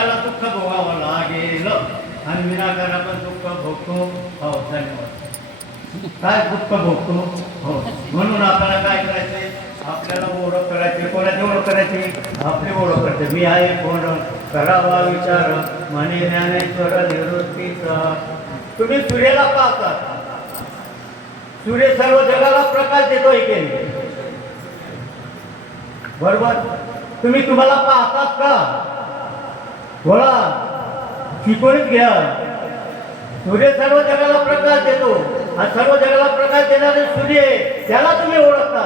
त्याला दुःख भोगावं लागेल आणि विनाकारण आपण दुःख भोगतो. हो, धन्यवाद. काय दुःख भोगतो? हो, म्हणून आपल्याला काय करायचे? आपल्याला ओळख करायची. कोणाची ओळख करायची? आपली ओळख करते. मी आहे कोण? करावा विचार म्हणे ज्ञानेश्वर निवृत्तीचा. तुम्ही सूर्याला पाहता. सूर्य सर्व जगाला प्रकाश देतो की नाही? बरोबर. तुम्ही तुम्हाला पाहतात का? बोला, शिकवणीच घ्या. सूर्य सर्व जगाला प्रकाश देतो आणि सर्व जगाला प्रकाश देणारे सूर्य त्याला तुम्ही ओळखता.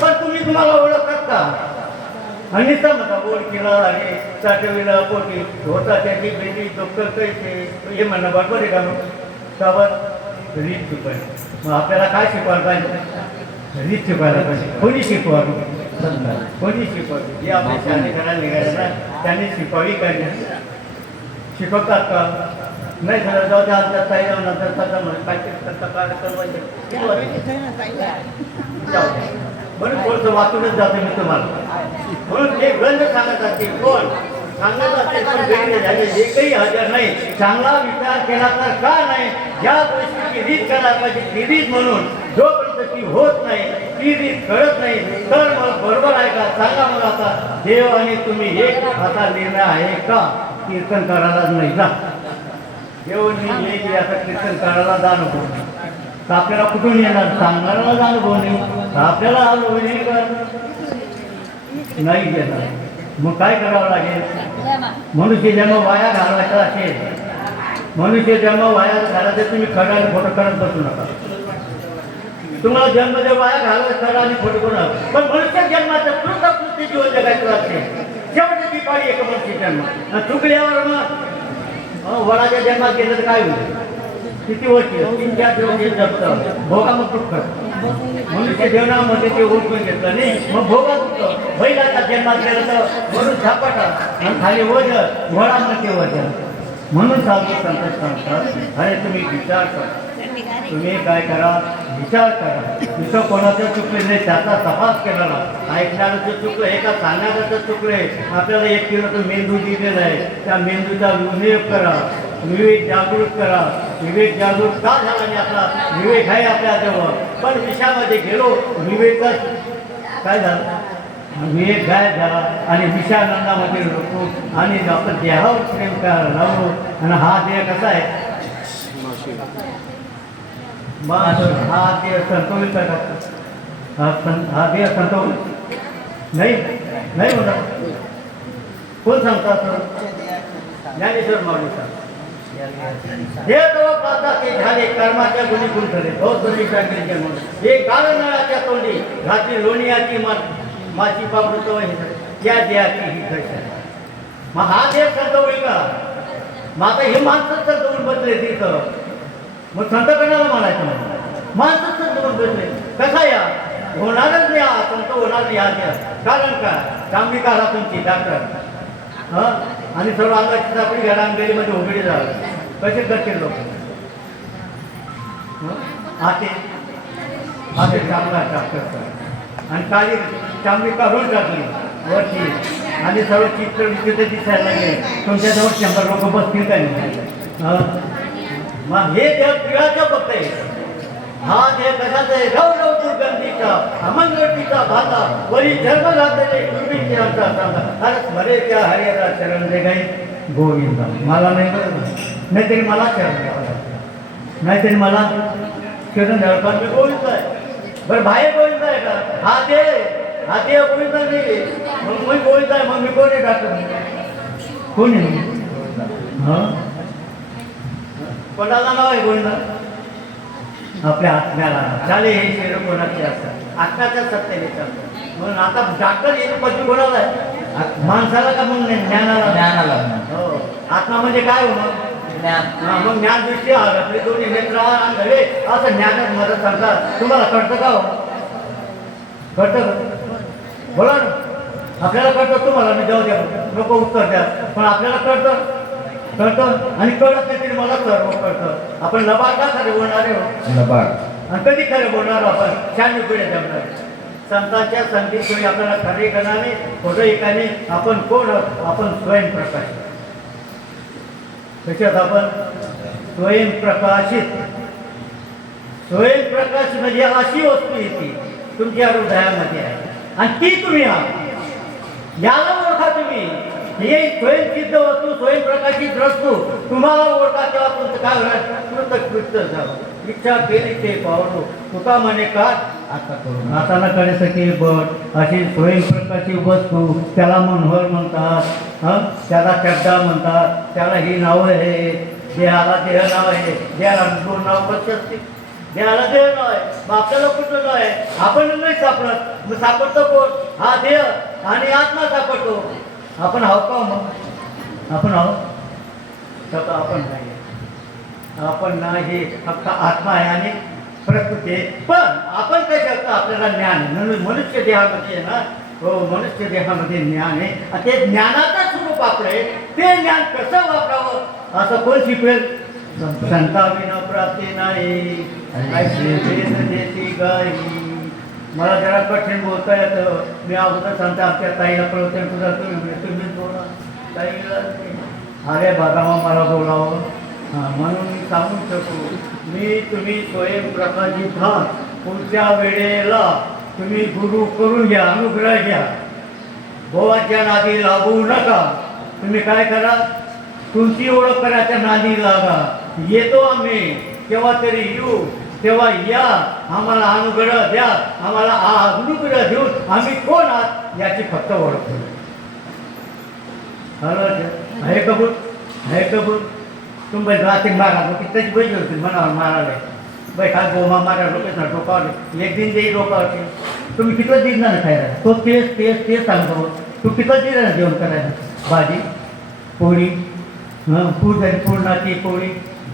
पण तुम्ही तुम्हाला ओळखतात का? आणि समजा ओळखीला आणि साठविला पोटी होता त्याची बेटी डॉक्टर कैसे हे म्हणणं बरोबर आहे का? मग साबर रीत शिकवायला. मग आपल्याला काय शिकवायला पाहिजे? रीत शिकवायला पाहिजे. कोणी शिकवावी? कोणी शिकवावी? जे आपल्या शाळे करायला निघाले ना त्यांनी शिकवावी काय? शिकवतात का? नाही झालं जाऊ द्या. आमच्या ताई नंतर त्याचा म्हणून काहीतरी करता कार्यक्रम म्हणून थोडंसं वाचूनच जाते मी तुम्हाला. म्हणून ते ग्रंथ सांगत असते. कोण सांगत असते? पण वेगळे झाले एकही हजर नाही. चांगला विचार केला तर का नाही? ज्या गोष्टीची रीत करायला पाहिजे ती रीत म्हणून जोपर्यंत ती होत नाही, ती रीत कळत नाही, तर मग बरोबर आहे का? सांगा मग आता देव आणि तुम्ही एक असा निर्णय आहे का? कीर्तन करायलाच नाही जा. देवांनी एक आता कीर्तन करायला जा नको. तर आपल्याला कुठून येणार? सांगणाऱ्याला जा नको नाही. आपल्याला नाही घेणार. मग काय करावं लागेल? मनुष्य जन्म वाया घालवायचा असेल, मनुष्य जन्म वाया घालायचं. तुम्ही खडा आणि खोटं करत बसू नका. तुम्हाला जन्म जर वाया घालवायचं खडा आणि खोटं करू नका. पण मनुष्य जन्माचं कृतकृत्य जीवन जगायचं असेल. शेवटची पाळी एक मनुष्य जन्म चुकल्यावर मग वडाच्या जन्मात गेलं तर काय होईल? किती वर्ष? 3-4 दिवस जगतं. भोगा मग दुःख. मनुष्य जेवणामध्ये ते ओळखून घेतलं नाही. मग भोगा दुःख. बैलाच्या जन्मात गेलं तर वरून झापाटा आणि खाली वजन, घोडामध्ये वजन. म्हणून साधू संत सांगतात, अरे तुम्ही विचार करा. तुम्ही काय करा? विचार करा. दुसरं कोणाचं चुकलं नाही त्याचा तपास केला. ऐकणारचं चुकलं हे का सांगणारचं चुकलंय? आपल्याला 1 किलो मेंदू दिलेला आहे. त्या मेंदूचा विनियोग करा. विवेक जागृत करा. विवेक जागृत का झाला नाही? आपला विवेक आहे आपल्याजवळ. पण विषयामध्ये गेलो, विवेकच काय झालं? विवेक गायब झाला आणि विषयानंदामध्ये लोको आणि आपण देहावर प्रेम करायला लावलो. आणि हा देह कसा आहे? हा देह संतोषित करतात. हा देह संतोष नाही नाही होणार. कोण सांगतात? ज्ञानेश्वर माऊली सांगतात. देह तो पाहता ते झाले कर्माच्या गुणी गुंतले. हो दोन्ही टाकले म्हणून हे गाळनळाच्या तोंडी घातली लोणियाची माची पावडत त्या देहाची ही दर्शन. मग हा देह संतवळी का? मग आता हे माणसंच संतवून बसले तिथं. मग संत कोणाला म्हणायचं? मग माणसंच संतवून बसले. कसा या होणारच नाही. हा संत होणार नाही. हा देह कारण का? चांगली काढा तुमची डॉक्टर आणि सर्व अंगाची चापडी घ्या. अंगेरीमध्ये उघडी झालं. कसे करतील लोक? आते चांगला डॉक्टर आणि काळी चांगली काढून टाकली वरची आणि सर्व चित्र तिथे दिसायला लागले. तुमच्याजवळ 100 लोक बसतील का नाही? मग हे देव पिळाचं बघतंय. हा देह कशाचा आहे? रव दुर्गंधीचा अमंगटीचा भाता वरी जन्म घातलेले पूर्वीचे आमचा सांगा. अरे बरे त्या हरिहरा चरण दे गाई गोविंद. मला नाही बरोबर. नाहीतरी मला चरण द्यावं लागतं. नाहीतरी मला चरण द्यावं. पण मी गोविंद आहे. बरं बाहेर गोविंद आहे का? हा देह गोविंद नाही. मग मी गोविंद आहे. मग मी कोण आहे? डॉक्टर कोण आहे? कोणाला नाव आहे गोविंद? आपल्या आत्म्याला. झाले हे शरीर कोणाचे असतात? आत्म्याच्या सत्तेने चालतं. म्हणून आता डॉक्टर येणं पशु कोणाला आहे? माणसाला का? मग ज्ञानाला. ज्ञानाला. हो. आत्मा म्हणजे काय हो? मग मग ज्ञान दृष्टी आपले दोन्ही नेत्र झाले असं ज्ञानात मदत करतात. तुम्हाला कळतं का हो? कळतं? बोला ना. आपल्याला कळतं. तुम्हाला मी जाऊ द्या नको उत्तर द्या. पण आपल्याला कळतं आणि कळत नाही तरी मला सर्व कळतं. आपण लबाड का खरे बोलणारे हो? लबाड. आणि कधी खरे बोलणार आपण? 96 पिढ्या जमणार. संतांच्या संगतीशिवाय आपल्याला खरे करणारे खोटं एकाने आपण कोण? आपण स्वयंप्रकाश. त्याच्यात आपण स्वयंप्रकाशित म्हणजे अशी वस्तू येते तुमच्या हृदयामध्ये आहे आणि ती तुम्ही आहात. याला ओळखा तुम्ही. हे स्वयंसिद्ध वस्तू स्वयंप्रकाशित वस्तू तुम्हाला ओळखा तेव्हा तुमचं काय होणार कृतकृत्य झालं. इच्छा केली ते पावलो तुका म्हणे का आता करू आता न करे सके बट अशी स्वयंप्रकाशित वस्तू त्याला मनोहर म्हणतात. त्याला चड्डा म्हणतात. त्याला ही नावं आहे. देहाला देह नाव आहे. देहाला दोन नाव कशी असते. देहाला देह नाव आहे. आपल्याला कुठलं नाव आहे. आपण नाही सापडत. मग सापडतो कोण. हा देह आणि आत्मा सापडतो. आपण आहोत का मग. आपण आहोत तर आपण नाही. आपण नाही फक्त आत्मा आहे आणि प्रकृती आहे. पण आपण काय शकतो आपल्याला ज्ञान आहे. मनुष्य देहामध्ये ना हो मनुष्य देहामध्ये ज्ञान आहे. ते ज्ञानाचं स्वरूप आपलं आहे. ते ज्ञान कसं वापरावं असं कोण शिकवेल. संताविना प्राप्ती नाही देती गाई. मला जरा कठीण बोलता येतं. मी अगोदर सांगते आमच्या ताईला कळवते तुझा तुम्हीच बोला. ताईला अरे बाबा मला बोलावं म्हणून मी सांगू शकू. तुम्ही स्वयंप्रकाशित व्हा. पुढच्या वेळेला तुम्ही गुरु करून घ्या. अनुग्रह घ्या. भोवाच्या नादी लागू नका. तुम्ही काय करा तुमची ओळख करायच्या नादी लागा. येतो आम्ही केव्हा तरी येऊ तेव्हा या. आम्हाला अनुग्रह द्या. आम्हाला अनुग्रह देऊन आम्ही कोण आहात याची फक्त ओळख करू. आहे कबूल आहे कबूल. तुम भाई रात्री मारा किती बैठी होती मनावर मारायला बाई काय गोमा मारा लोक डोकावर एक दिन देई डोकावरती. तुम्ही किती दिन ना खायला तो तेच सांगतो. तू किती दिन ना जेवण करायला. भाजी पोळी पूर्णाची पोळी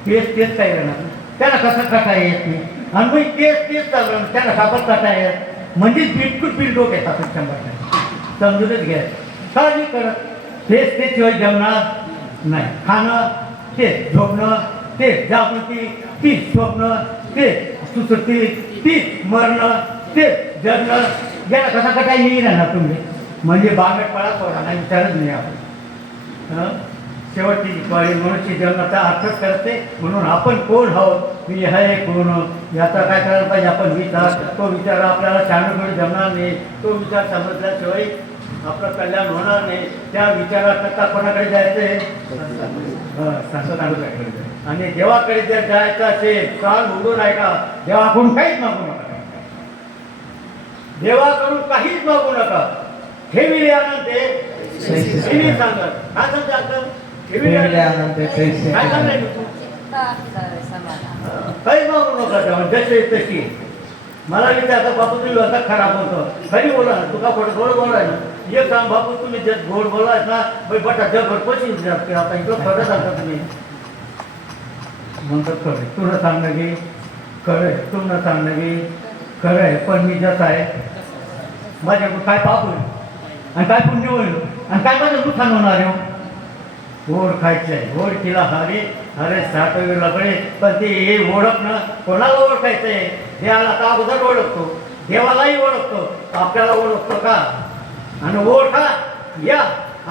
तेच काही राहणार. त्याला कसं कटा येत नाही आणि मग तेच चाललं त्याला सापड कटा येत म्हणजे बिलकुल डोक येतात 100% समजूनच घ्यायचं. काळजी करत तेच शिवाय जमणार नाही. खाणं तेच झोपणं तेच जागृती तीच स्वप्न तेच सुसुप्ती तीच मरणं तेच जगणं. याला कसा कटा येईल ना तुम्ही म्हणजे बागेत पळा सोडा नाही विचारच नाही आपण. शेवटची पाळी मनुष्य जन्माचा अर्थच करते. म्हणून आपण कोण आहोत मी आहे कोण याचा काय करायला पाहिजे आपण विचार. तो विचार आपल्याला शाणपणे जमणार नाही. तो विचार समजल्याशिवाय आपलं कल्याण होणार नाही. त्या विचाराकरता कोणाकडे जायचं आहे संतांकडे. आणि देवाकडे जर जायचं असेल काल उडून ऐका. देवाकडून काहीच मागू नका. देवाकडून काहीच मागू नका. ठेविले आनंद सांगत काय सांगते काय सांगायचं तू काही मागू नका. जसे तशी मला विचारता बापू तुम्ही आता खराब होतं खरी बोला ना. तुका खोटं गोड बोलायला एक काम बापू तुम्ही जर गोड बोलायच ना बटा जगभर पशी जाते. आता इकडं खरं सांगता तुम्ही म्हणतात खरं तुला सांगणं घे खरं आहे. तुमनं सांगणं घे खरं आहे. पण मी जसं आहे माझ्याकडून काय पाप होईल आणि काय पुण्य होईल आणि काय माझं नुकसान होणार आहे. ओढ खायचं आहे. ओळखीला अरे साठवे लगडे पण ते हे ओळखणं कोणाला ओळखायचं आहे. देवाला तर अगोदर ओळखतो. देवालाही ओळखतो. आपल्याला ओळखतो का. आणि ओळखा या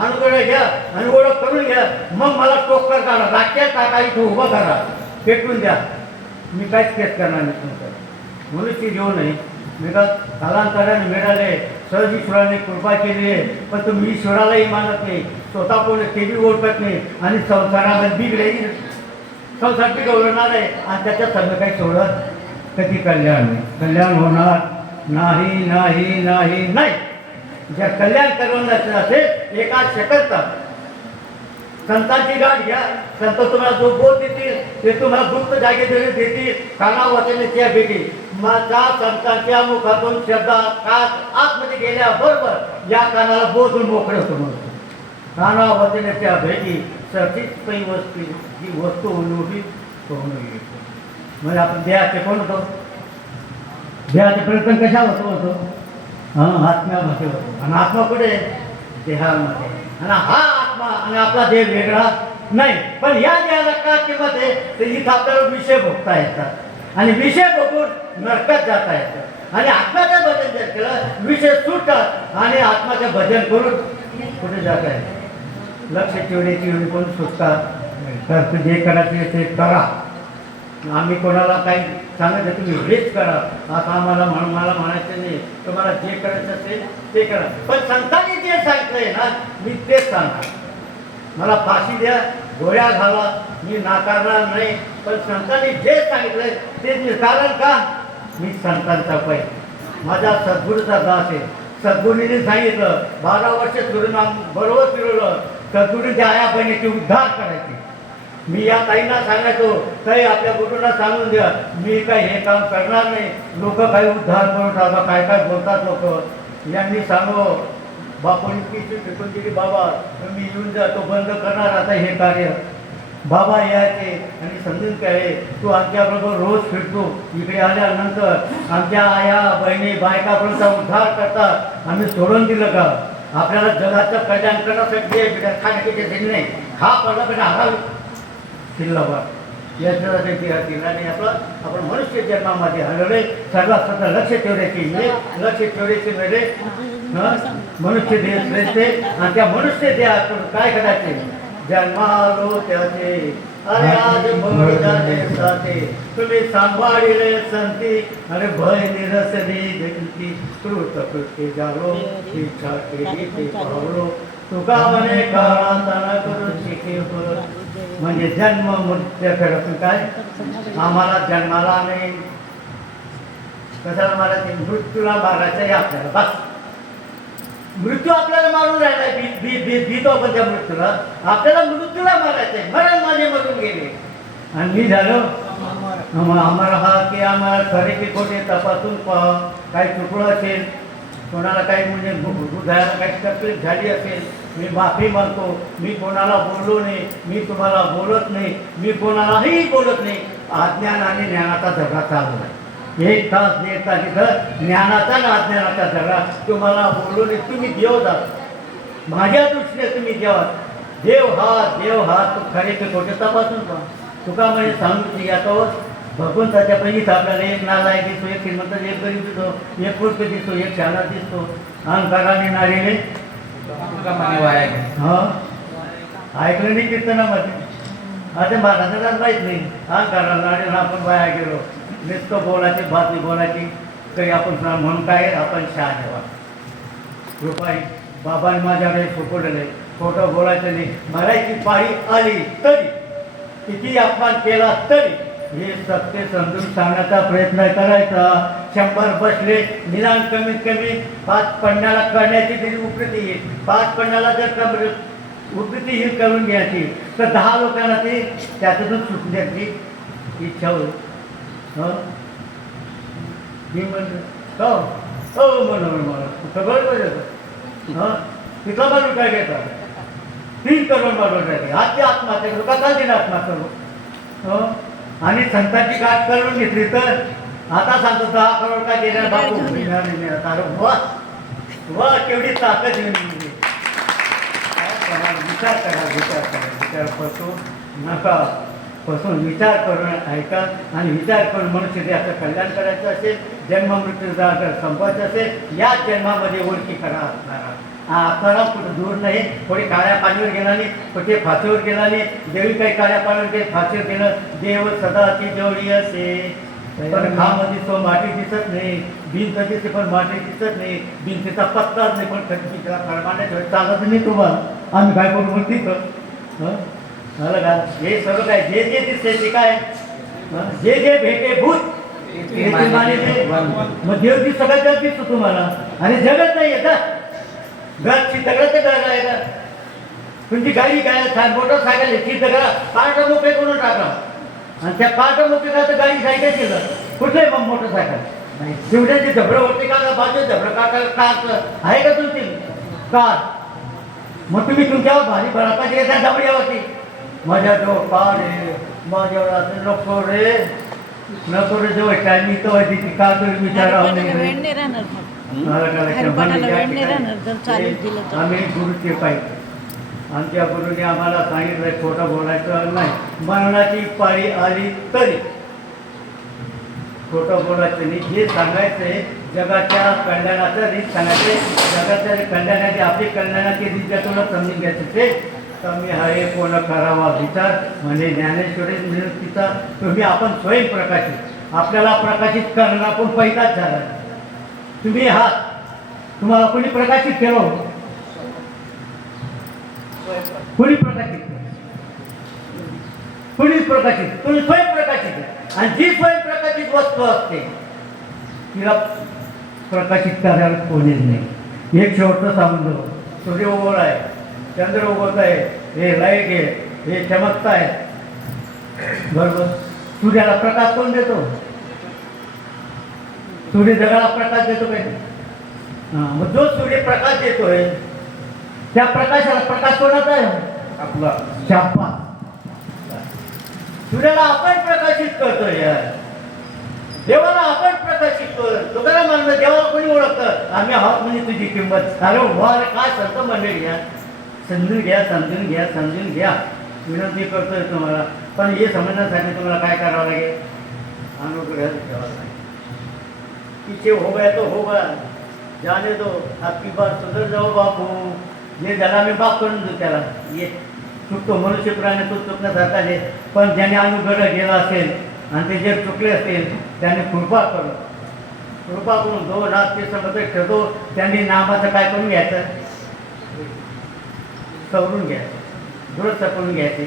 अनुग्रह घ्या आणि ओळख करून घ्या. मग मला टोकर काढा राख्या टाका इथं उभं करा पेटून द्या. मी काहीच केस करणार नाही तुमचं. मनुष्य घेऊ नये मी का कालांतराने मिळाले सहज ईश्वराने कृपा केली आहे. पण तुम्ही ईश्वरालाही मानत नाही. स्वतः कोण ते बी ओळखत नाही आणि संसारामध्ये बिघडे संसार बिघडवणार आहे आणि त्याच्यात सगळं काही सोडत कधी कल्याण नाही. कल्याण होणार नाही नाही नाही नाही. जर कल्याण करवण्याचं असेल एका सेकंदात संतांची गाठ घ्या. संत तुम्हाला जो बोध देतील ते तुम्हाला गुप्त जागे देतील. कानावाचने त्या भेटी माझा संतांच्या मुखातून शब्द कात आतमध्ये गेल्याबरोबर या कानाला बोधून मोकळे होतो. म्हणतो कानावाचने त्या भेटी सतीच काही वस्तू ही वस्तू उभी होऊन येतो. म्हणजे आपण देहाचे कोण होतो. देहाचे प्रयत्न कशा होतो आत्म्यामध्ये होतो. आणि आत्मा कुठे देहामध्ये. आणि हा आत्मा आणि आपला देह वेगळा नाही. पण या देहाला काचेमध्ये ते इथं आपल्याला विषय भोगता येतात आणि विषय भोगून नरकात जाता येतं. आणि आत्म्याचं भजन जर केलं विषय सुटतात आणि आत्माचं भजन करून कुठे जाता येतं. लक्ष चिवडी कोण सुटतात तर जे करायचे ते करा. आम्ही कोणाला काही सांगायचं तुम्ही हेच करा असं आम्हाला मला म्हणायचं नाही. तुम्हाला जे करायचं असेल ते करा. पण संतांनी जे सांगितलंय ना मी तेच सांगणार. मला फाशी द्या, गोळ्या घाला, मी नाकारणार नाही. पण संतांनी जे सांगितलंय ते कारण का मी संतांचा पै माझा सद्गुरूचा दास आहे. सद्गुरूने सांगितलं 12 वर्ष फिरून बरोबर फिरवलं. सद्गुरूच्या आया बहिणीची उद्धार करायची. मी या ताईंना सांगायचो ताई आपल्या गुरुंना सांगून द्या मी काही हे काम करणार नाही. लोक काही उद्धार करून टाका काय काय बोलतात लोक. यांनी सांगो बापूंनी किती शिकून दिली बाबा मी येऊन जा तो बंद करणार आता हे कार्य. बाबा यायचे आणि समजून काय तू आमच्याबरोबर रोज फिरतो. इकडे आल्यानंतर आमच्या आया बहिणी बायकापर्यंत उद्धार करतात. आम्ही सोडून दिलं का? आपल्याला जगाचं कल्याण करण्यासाठी खाण्याची नाही हा पडला पण हा शिल्लक याच्यासाठी आणि आपण मनुष्य जन्मामध्ये आलेले सर्वात स्वतः लक्ष ठेवण्याची लक्ष ठेवण्याची वेळे मनुष्य देह श्रेष्ठे आणि त्या मनुष्य देहातून काय करायचे जन्मालो त्याचे अरे आज बळजाने साथे तुम्ही सांभाळिले संती अरे भय निरसली देखील कृत कृत्य जालो इच्छा केली ते पावलो तुका म्हणे काळांताना करून शिके म्हणजे जन्म मृत्यू करत काय आम्हाला जन्माला नाही कशाला मला ते मृत्यूला मारायचं आहे आपल्याला बस. मृत्यू आपल्याला मारून राहिला भीतो आपण त्या मृत्यूला आपल्याला मृत्यूला मारायचं आहे. मरण माझे मरून गेले आणि मी झालो आम्हाला हा की आम्हाला खरे की खोटे तपासून पहा. काही चुकलं असेल कोणाला काही म्हणजे हृदयाला काही तकलीफ झाली असेल मी माफी मागतो. मी कोणाला बोललो नाही. मी तुम्हाला बोलत नाही. मी कोणालाही बोलत नाही. अज्ञान आणि ज्ञानाचा झगडा चालू आहे. 1 तास 1.5 तास इथं ज्ञानाचा आणि अज्ञानाचा झगडा. तुम्हाला बोललो नाही. तुम्ही देव जात माझ्या दृष्टीने तुम्ही देव हा तो खरे की खोटे तपासून पहा. तुका म्हणजे सांगू यातो भगवंताच्या पहिलीच आपल्याला एक नालायक दिसतो एक श्रीमंत एक गरीब दिसतो एक मूर्ख दिसतो एक शहाणा दिसतो. अहंकाराने नारेले हा ऐकलं नाही कीर्तनामध्ये. आता महाराजांना माहीत नाही अहंकाराला नारेला आपण वाया गेलो. नुसतं बोलायची बातमी बोलायची तरी आपण म्हणून काय आपण शहा ठेवा. रुपाई बाबांनी माझ्याकडे सोपवलेलं खोटं बोलायचं नाही. मरायची पाळी आली तरी किती अपमान केला तरी हे सत्य समजून सांगण्याचा प्रयत्न करायचा. 100 बसले निदान कमीत कमी 5 पन्नाला करण्याची तरी उपकृती येईल. 5 पन्नाला जर उपकृती ही करून घ्यायची तर 10 लोकांना ती त्याच्यातून सुटण्याची इच्छा होईल. मी म्हणतो हो म्हणून मला सगळं पाहिजे हां तिथला बाजू काय घेतात 3 करोड बाजू आजची आत्महत्या करू का काल दिन आत्महत्या करू. आणि संतांची गाठ करून घेतली तर आता सांगतो 10 करोड काय गेल्या बापू वा केवढी ताकद विचार करतो नका पासून विचार करून ऐका आणि विचार करून मनुष्य देहाचं कल्याण करायचं असेल जन्म मृत्यूचा जर संपवायचं असेल याच जन्मामध्ये ओळखी करा असणारा. आपल्याला कुठं दूर नाही. कोणी काळ्या पाणीवर गेला नाही कुठे फाशीवर गेला नाही. देवी काही काळ्या पाणीवर काही फाशीवर गेलं देव सदाची जवळी असे पण खामध्ये तो माती दिसत नाही. भिंत दिसते पण माती दिसत नाही. भिंतीचा पत्ताच नाही पण खडकीचा खडमांड्याच्या चालत नाही तुम्हाला आम्ही काय करू मग तिथं झालं का. हे सर्व काय जे जे दिसते ते काय जे जे भेटे भूत मग देव दिसतो का जग दिसतो तुम्हाला आणि जगत नाही येतात. घरची दगडाचं घर आहे का तुमची गाडी काय मोटरसायकल ती दगडा पार्ट मोकळे करून टाका आणि त्या पार्ट मोकळे का तर गाडी सायकल केलं कुठले मग मोटरसायकल जेवढ्याचे झबडं होते का बाजू झबडं कार आहे का तुमची कार. मग तुम्ही तुमच्यावर भारी भरापाची घेता दबड्यावरती माझ्या जवळ कार आहे माझ्यावर नको रे नको रे जवळ काय मी तर ती कार तरी विचारावं नाही. आम्ही गुरुचे पाहिजे आमच्या गुरुने आम्हाला सांगितलं खोटं बोलायचं नाही. मरणाची पाळी आली तरी खोटं बोलायचं नाही. हे सांगायचं आहे जगाच्या कल्याणाचं रीत सांगायचे जगाच्या कल्याणाची आपली कल्याणाची रीत तुला समजून घ्यायचं ते कमी हरे कोण करावा विचार म्हणजे ज्ञानेश्वरी तिचा तुम्ही आपण स्वयंप्रकाशित आपल्याला प्रकाशित करणं आपण पहिलाच झाला. तुम्ही आहात, तुम्हाला कोणी प्रकाशित केलं? कोणी प्रकाशित केलं? कोणीच प्रकाशित, तुम्ही स्वयंप्रकाशित आहे. आणि जी स्वयंप्रकाशित वस्तू असते तिला प्रकाशित करायला कोणीच नाही. एक शेवटचं सांगून देऊ, सूर्य उगवला आहे, चंद्र उगवत आहे, हे लाईट आहे, हे चमकत आहे, बरोबर. सूर्याला प्रकाश कोण देतो? सूर्य जगाला प्रकाश देतो काय? मग जो सूर्य प्रकाश देतोय त्या प्रकाशाला प्रकाश कोणाचा आहे? आपला शापा. सूर्याला आपण प्रकाशित करतोय यार, देवाला आपण प्रकाशित करतो. तुकाराम म्हणलं देवाला कोणी ओळखतं? आम्ही आहोत म्हणजे तुझी किंमत. अरे वा, काय संत मंडळी घ्या, समजून घ्या, समजून घ्या, समजून घ्या. विनंती करतोय तुम्हाला. पण हे समजण्यासाठी तुम्हाला काय करावं लागेल? अनुग्रह ठेवावा लागेल. पीछे हो गया तो होगा, जाने दो, आपकी बात सुधर जाओ बापू. जे ज्याला मी बाप करून देऊ त्याला ये चुकतो. मनुष्य प्राणी तो चुकण्यासारखा आहे. पण ज्याने अनुग्रह केला असेल आणि ते जे चुकले असतील त्याने कृपा करून दोन हात ते समज ठेवतो. त्यांनी नामाचं काय करून घ्यायचं? सवरून घ्यायचं, दुरुस्त करून घ्यायचे.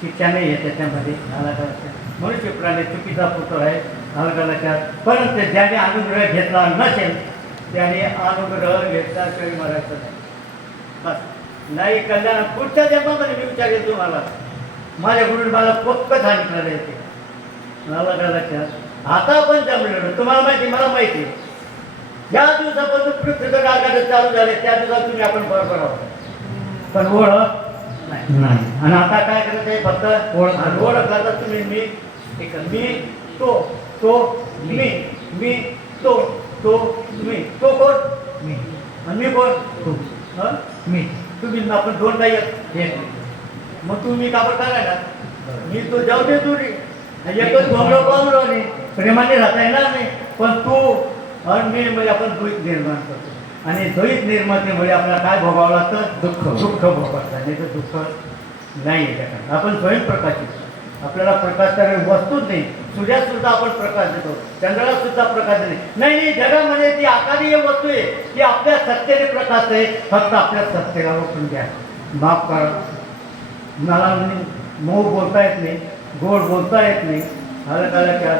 शिक्षा नाही आहे त्याच्यामध्ये. मनुष्य प्राणी चुकीचा पुत्र आहे अलगलाच्या. परंतु ज्याने अनुग्रह घेतला नसेल त्याने अनुग्रह घेतला तरी मरायचं नाही. बस नाही कल्याण पुढच्या जन्मामध्ये मी विचारेल तुम्हाला. माझ्या गुरुने मला पक्क सांगितलेलं आहे ते अलगलाच्या. आता पण जमलेलं तुम्हाला माहिती, मला माहिती. ज्या दिवसापासून पृथ्वीचं काळाकडे चालू झाले त्या दिवसात तुम्ही आपण बरोबर आहोत. पण ओळख नाही. आणि आता काय करायचं आहे? फक्त ओळख करता तुम्ही. मी तो मी तो तुम्ही. तो कोण? मी. आणि मी कोण? तू. मी. तुम्ही आपण दोन काही एक. मग तुम्ही कापड करायला मी तो जाऊ दे तुरी एकच घोमलो नाही. प्रेमाने राहता येणार नाही. पण तू आणि मी म्हणजे आपण द्वैत निर्माण करतो. आणि द्वैत निर्मातीमुळे आपल्याला काय भोगावं लागतं? दुःख भोगावं. नाही तर दुःख नाही आहे त्याकडे. आपण स्वयंप्रकाशित. आपल्याला प्रकाश करायला वस्तूच नाही. सूर्यात सुद्धा आपण प्रकाश देतो, चंद्राला सुद्धा प्रकाश देतो. नाही, जगामध्ये ती आकारीय वस्तू आहे ती आपल्या सत्तेने प्रकाश आहे. फक्त आपल्या सत्तेला ओळखून घ्या. माफ करा, मला मऊ बोलता येत नाही, गोड बोलता येत नाही, हलकाला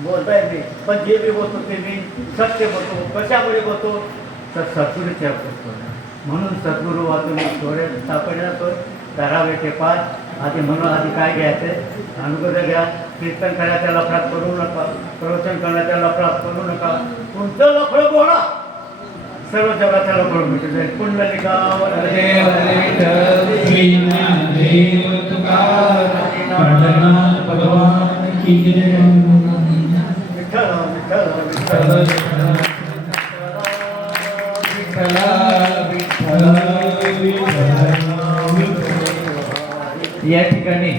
बोलता येत नाही. पण जे मी बोलतो ते मी सत्य बोलतो. कशामुळे बोलतो? तर सद्गुरूच्या बोलतो. म्हणून सद्गुरू वाचून थोडे सापडण्यात करावे ते पाच. आधी म्हणून आधी काय घ्यायचं? अनुग्रह घ्या. कीर्तन करायच्या लफड्यात करू नका, प्रवचन करण्याच्या लफड्यात करू नका. तुमचं लफडं बोला, सर्व जगाच्या लफडं मिटून जाईल. पुंडलिका भगवान की जय. विठ्ठल विठ्ठल विठ्ठल विठ्ठल विठ्ठल. या ठिकाणी